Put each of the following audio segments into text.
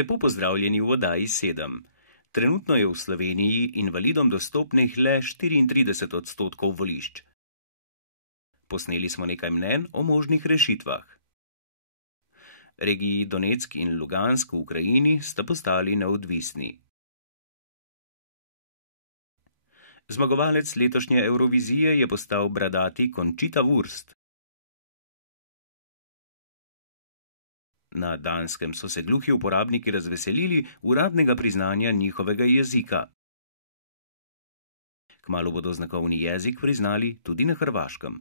Lepo pozdravljeni v oddaji 7. Trenutno je v Sloveniji invalidom dostopnih le 34% volišč. Posneli smo nekaj mnenj o možnih rešitvah. Regiji Donetsk in Lugansk v Ukrajini sta postali neodvisni. Zmagovalec letošnje Evrovizije je postal bradati Conchita Wurst. Na Danskem so se gluhi uporabniki razveselili uradnega priznanja njihovega jezika. Kmalu bodo znakovni jezik priznali tudi na Hrvaškem.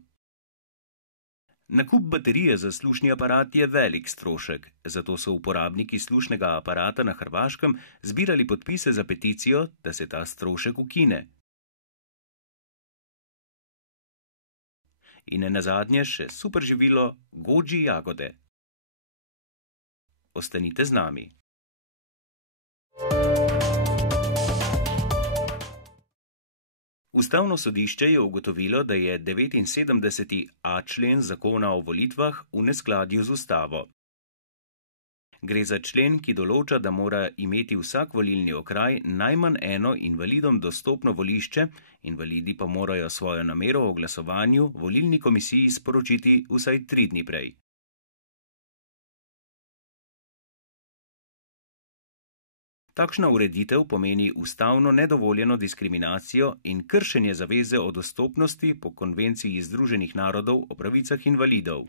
Nakup baterije za slušni aparat je velik strošek, zato so uporabniki slušnega aparata na Hrvaškem zbirali podpise za peticijo, da se ta strošek ukine. In nazadnje še super živilo goji jagode. Ostanite z nami. Ustavno sodišče je ugotovilo, da je 79.a člen zakona o volitvah v neskladju z ustavo. Gre za člen, ki določa, da mora imeti vsak volilni okraj najmanj eno invalidom dostopno volišče, invalidi pa morajo svojo namero o glasovanju volilni komisiji sporočiti vsaj 3 dni prej. Takšna ureditev pomeni ustavno nedovoljeno diskriminacijo in kršenje zaveze o dostopnosti po Konvenciji Združenih narodov o pravicah invalidov.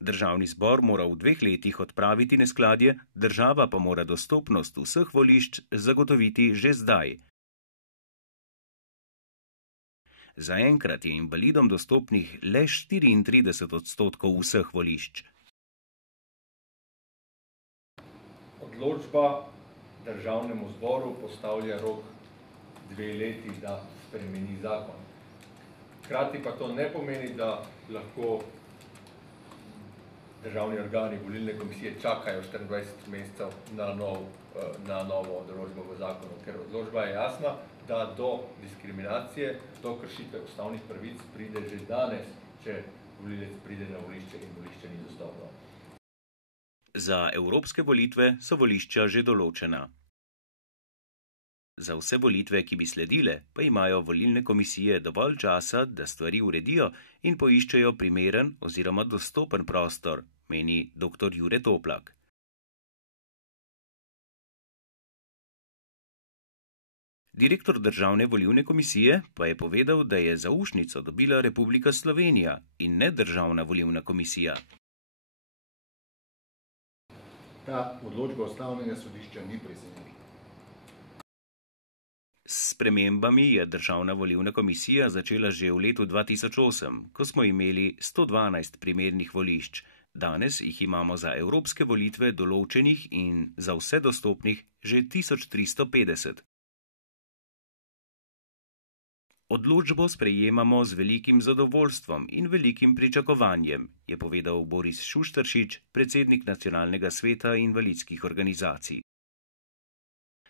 Državni zbor mora v 2 letih odpraviti neskladje, država pa mora dostopnost vseh volišč zagotoviti že zdaj. Zaenkrat je invalidom dostopnih le 34% vseh volišč. Odločba državnemu zboru postavlja rok 2 leti, da spremeni zakon. Hkrati pa to ne pomeni, da lahko državni organi volilne komisije čakajo 24 mesecev na novo določbo v zakonu, ker odločba je jasna, da do diskriminacije, do kršitve ustavnih pravic pride že danes, če volilec pride na volišče in volišče ni dostopno. Za evropske volitve so volišča že določena. Za vse volitve, ki bi sledile, pa imajo volilne komisije dovolj časa, da stvari uredijo in poiščejo primeren oziroma dostopen prostor, meni dr. Jure Toplak. Direktor Državne volilne komisije pa je povedal, da je zaušnico dobila Republika Slovenija in ne Državna volilna komisija. Ta odločba ustavnega sodišča ni presenetljiva. S spremembami je Državna volilna komisija začela že v letu 2008, ko smo imeli 112 primernih volišč. Danes jih imamo za evropske volitve določenih in za vse dostopnih že 1350. Odločbo sprejemamo z velikim zadovoljstvom in velikim pričakovanjem, je povedal Boris Šuštaršič, predsednik Nacionalnega sveta invalidskih organizacij.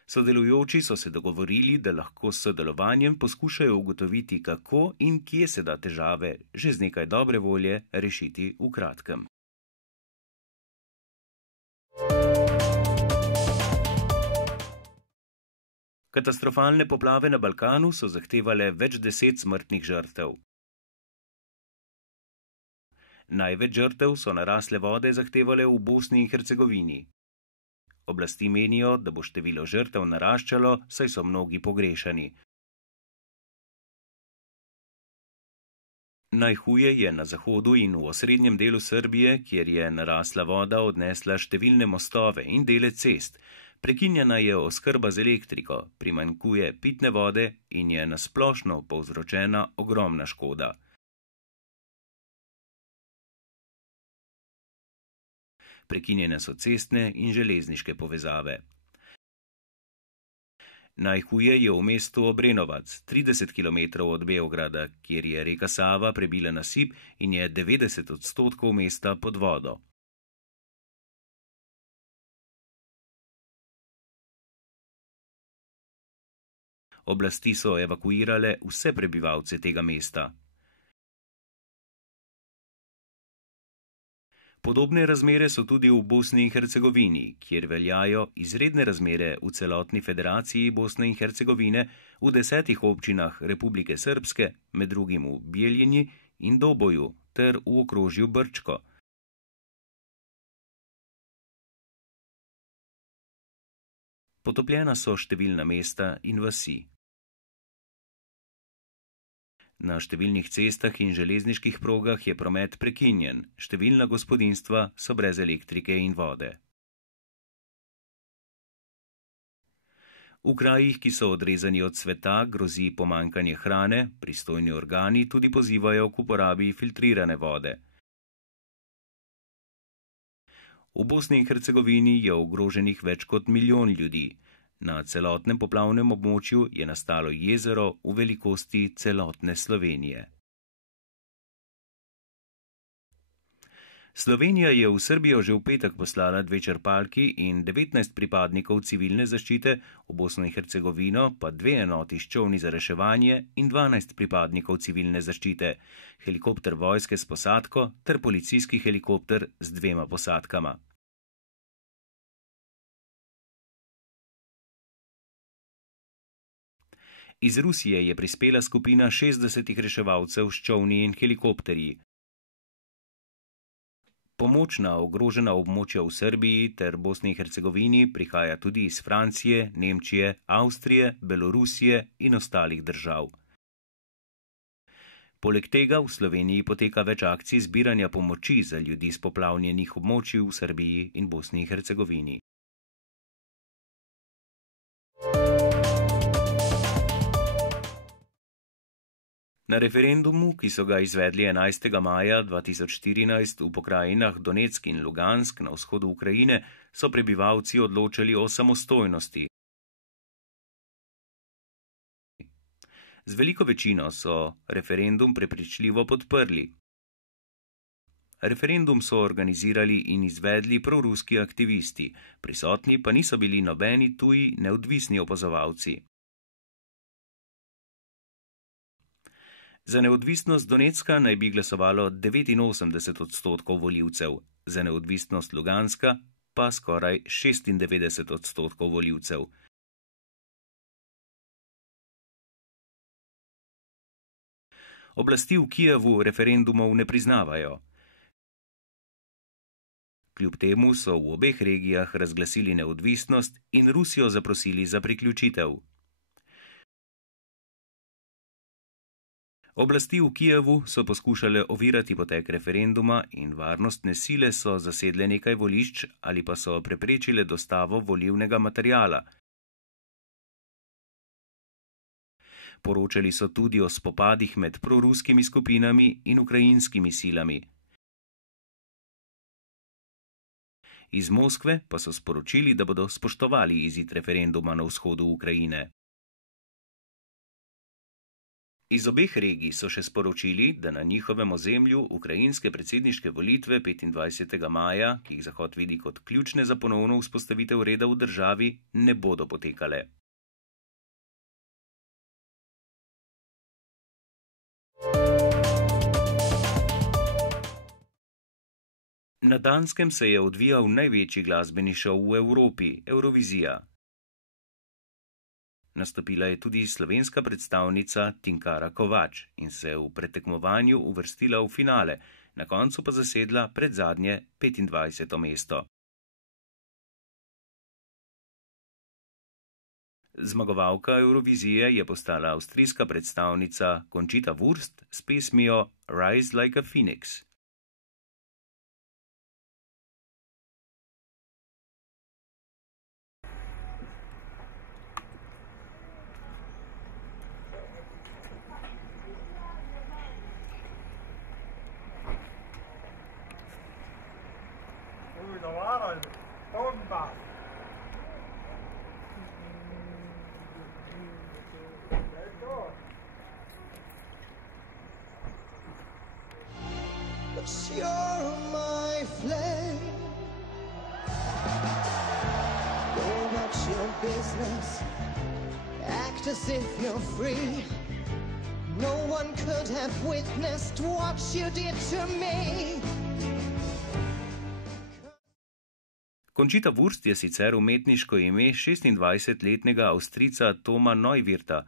Sodelujoči so se dogovorili, da lahko s sodelovanjem poskušajo ugotoviti, kako in kje se da težave že z nekaj dobre volje rešiti v kratkem. Katastrofalne poplave na Balkanu so zahtevale več 10 smrtnih žrtev. Največ žrtev so narasle vode zahtevale v Bosni in Hercegovini. Oblasti menijo, da bo število žrtev naraščalo, saj so mnogi pogrešani. Najhuje je na zahodu in v osrednjem delu Srbije, kjer je narasla voda odnesla številne mostove in dele cest. Prekinjena je oskrba z elektriko, primanjkuje pitne vode in je na splošno povzročena ogromna škoda. Prekinjene so cestne in železniške povezave. Najhuje je v mestu Obrenovac, 30 km od Beograda, kjer je reka Sava prebila nasip in je 90% mesta pod vodo. Oblasti so evakuirale vse prebivalce tega mesta. Podobne razmere so tudi v Bosni in Hercegovini, kjer veljajo izredne razmere v celotni federaciji Bosne in Hercegovine v 10 občinah Republike Srpske, med drugim v Bijeljini in Doboju ter v okrožju Brčko. Potopljena so številna mesta in vasi. Na številnih cestah in železniških progah je promet prekinjen, številna gospodinjstva so brez elektrike in vode. V krajih, ki so odrezani od sveta, grozi pomanjkanje hrane, pristojni organi tudi pozivajo k uporabi filtrirane vode. V Bosni in Hercegovini je ogroženih več kot 1 milijon ljudi. Na celotnem poplavnem območju je nastalo jezero v velikosti celotne Slovenije. Slovenija je v Srbijo že v petek poslala 2 črpalki in 19 pripadnikov civilne zaščite, v Bosno in Hercegovino pa 2 enoti s čolni za reševanje in 12 pripadnikov civilne zaščite, helikopter vojske s posadko ter policijski helikopter z 2 posadkama. Iz Rusije je prispela skupina 60 reševalcev s čolni in helikopterji. Pomoč na ogrožena območja v Srbiji ter Bosni in Hercegovini prihaja tudi iz Francije, Nemčije, Avstrije, Belorusije in ostalih držav. Poleg tega v Sloveniji poteka več akcij zbiranja pomoči za ljudi s poplavljenih območij v Srbiji in Bosni in Hercegovini. Na referendumu, ki so ga izvedli 11. maja 2014 v pokrajinah Donetsk in Lugansk na vzhodu Ukrajine, so prebivalci odločali o samostojnosti. Z veliko večino so referendum prepričljivo podprli. Referendum so organizirali in izvedli proruski aktivisti, prisotni pa niso bili nobeni tuji neodvisni opazovalci. Za neodvisnost Donetska naj bi glasovalo 89% volivcev, za neodvisnost Luganska pa skoraj 96% volivcev. Oblasti v Kijevu referendumov ne priznavajo. Kljub temu so v obeh regijah razglasili neodvisnost in Rusijo zaprosili za priključitev. Oblasti v Kijevu so poskušale ovirati potek referenduma in varnostne sile so zasedle nekaj volišč ali pa so preprečile dostavo volilnega materiala. Poročali so tudi o spopadih med proruskimi skupinami in ukrajinskimi silami. Iz Moskve pa so sporočili, da bodo spoštovali izid referenduma na vzhodu Ukrajine. Iz obeh regij so še sporočili, da na njihovem ozemlju ukrajinske predsedniške volitve 25. maja, ki jih Zahod vidi kot ključne za ponovno vzpostavitev reda v državi, ne bodo potekale. Na Danskem se je odvijal največji glasbeni šov v Evropi, Eurovizija. Nastopila je tudi slovenska predstavnica Tinkara Kovač in se v pretekmovanju uvrstila v finale, na koncu pa zasedla predzadnje 25. mesto. Zmagovalka Eurovizije je postala avstrijska predstavnica Conchita Wurst s pesmijo Rise like a Phoenix. You're my flame. Go about your business. Act as if you're free. No one could have witnessed what you did to me. Conchita Wurst je sicer umetniško ime 26-letnega Avstrijca Toma Neuwirta.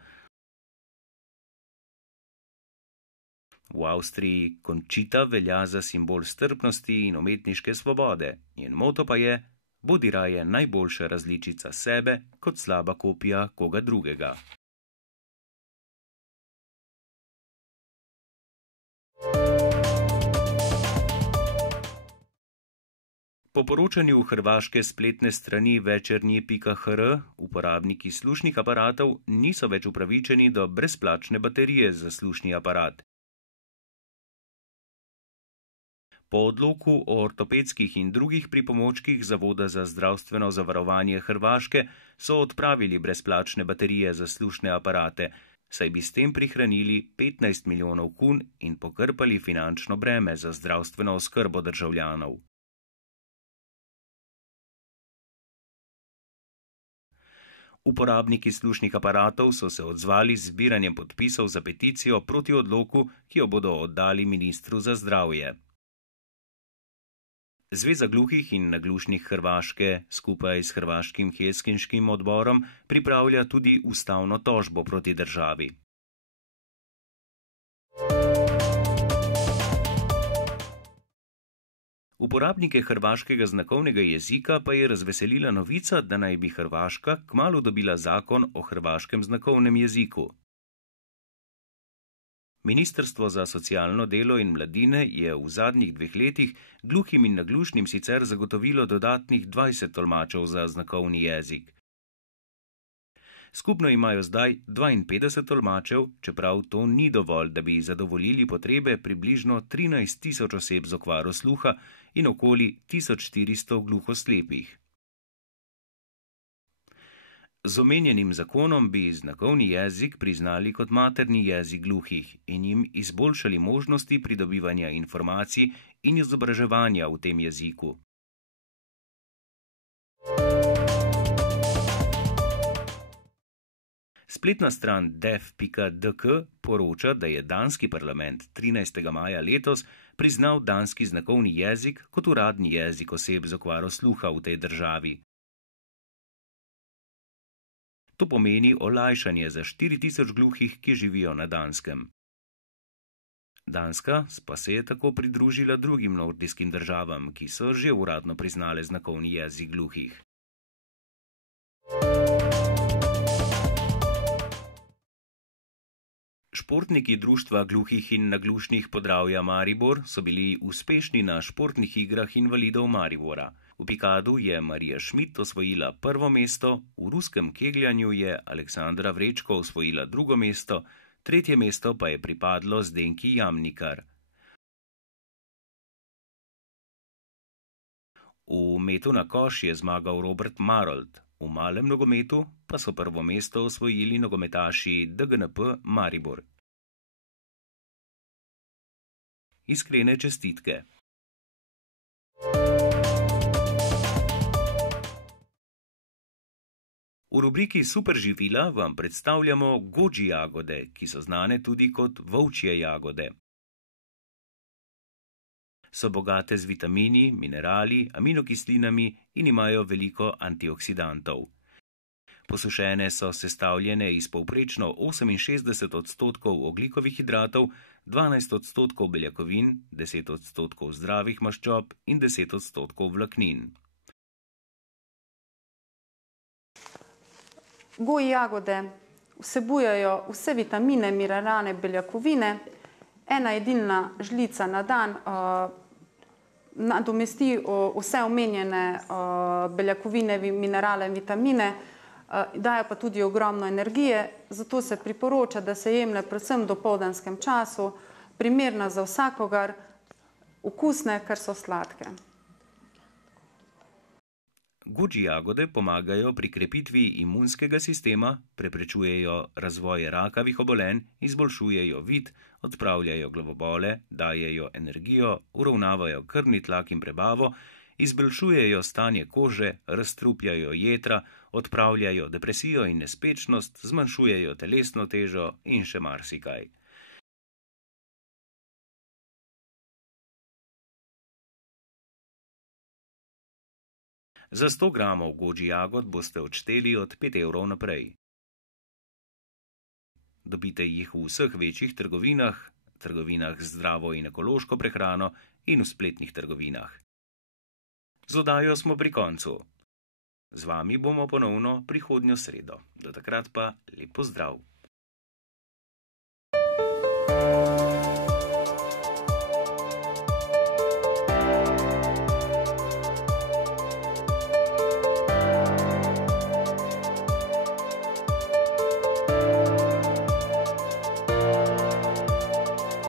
V Avstriji Conchita velja za simbol strpnosti in umetniške svobode. Njen moto pa je: bodi raje najboljša različica sebe, kot slaba kopija koga drugega. Po poročanju hrvaške spletne strani večernji.hr, uporabniki slušnih aparatov niso več upravičeni do brezplačne baterije za slušni aparat. Po odloku o ortopedskih in drugih pripomočkih Zavoda za zdravstveno zavarovanje Hrvaške so odpravili brezplačne baterije za slušne aparate, saj bi s tem prihranili 15 milijonov kun in pokrpali finančno breme za zdravstveno oskrbo državljanov. Uporabniki slušnih aparatov so se odzvali z zbiranjem podpisov za peticijo proti odloku, ki jo bodo oddali ministru za zdravje. Zveza gluhih in naglušnih Hrvaške skupaj s Hrvaškim helsinškim odborom pripravlja tudi ustavno tožbo proti državi. Uporabnike hrvaškega znakovnega jezika pa je razveselila novica, da naj bi Hrvaška kmalu dobila zakon o hrvaškem znakovnem jeziku. Ministrstvo za socialno delo in mladine je v zadnjih 2 letih gluhim in naglušnim sicer zagotovilo dodatnih 20 tolmačev za znakovni jezik. Skupno imajo zdaj 52 tolmačev, čeprav to ni dovolj, da bi zadovoljili potrebe približno 13 tisoč oseb z okvaro sluha in okoli 1400 gluhoslepih. Z omenjenim zakonom bi znakovni jezik priznali kot materni jezik gluhih in jim izboljšali možnosti pridobivanja informacij in izobraževanja v tem jeziku. Spletna stran deaf.dk poroča, da je danski parlament 13. maja letos priznal danski znakovni jezik kot uradni jezik oseb z okvaro sluha v tej državi. To pomeni olajšanje za 4000 gluhih, ki živijo na Danskem. Danska pa se je tako pridružila drugim nordijskim državam, ki so že uradno priznale znakovni jezik gluhih. Športniki Društva gluhih in naglušnih Podravja Maribor so bili uspešni na športnih igrah invalidov Maribora. V pikadu je Marija Šmit osvojila 1. mesto, v ruskem kegljanju je Aleksandra Vrečko osvojila 2. mesto, 3. mesto pa je pripadlo Zdenki Jamnikar. V metu na koš je zmagal Robert Marold, v malem nogometu pa so 1. mesto osvojili nogometaši DGNP Maribor. Iskrene čestitke. V rubriki Superživila vam predstavljamo goji jagode, ki so znane tudi kot volčje jagode. So bogate z vitamini, minerali, aminokislinami in imajo veliko antioksidantov. Posušene so sestavljene iz povprečno 68% ogljikovih hidratov, 12% beljakovin, 10% zdravih maščob in 10% vlaknin. Goji jagode vsebujejo vse vitamine, mineralne beljakovine, ena jedilna žlica na dan nadomesti vse omenjene beljakovine, minerale in vitamine, dajo pa tudi ogromno energije, zato se priporoča, da se jemlje predvsem v dopoldanskem času, primerna za vsakogar, okusne, ker so sladke. Goji jagode pomagajo pri krepitvi imunskega sistema, preprečujejo razvoj rakavih obolenj, izboljšujejo vid, odpravljajo glavobole, dajejo energijo, uravnavajo krvni tlak in prebavo, izboljšujejo stanje kože, razstrupljajo jetra, odpravljajo depresijo in nespečnost, zmanjšujejo telesno težo in še marsikaj. Za 100 gramov goji jagod boste odšteli od 5 evrov naprej. Dobite jih v vseh večjih trgovinah z zdravo in ekološko prehrano in v spletnih trgovinah. Z oddajo smo pri koncu. Z vami bomo ponovno prihodnjo sredo. Do takrat pa lep pozdrav.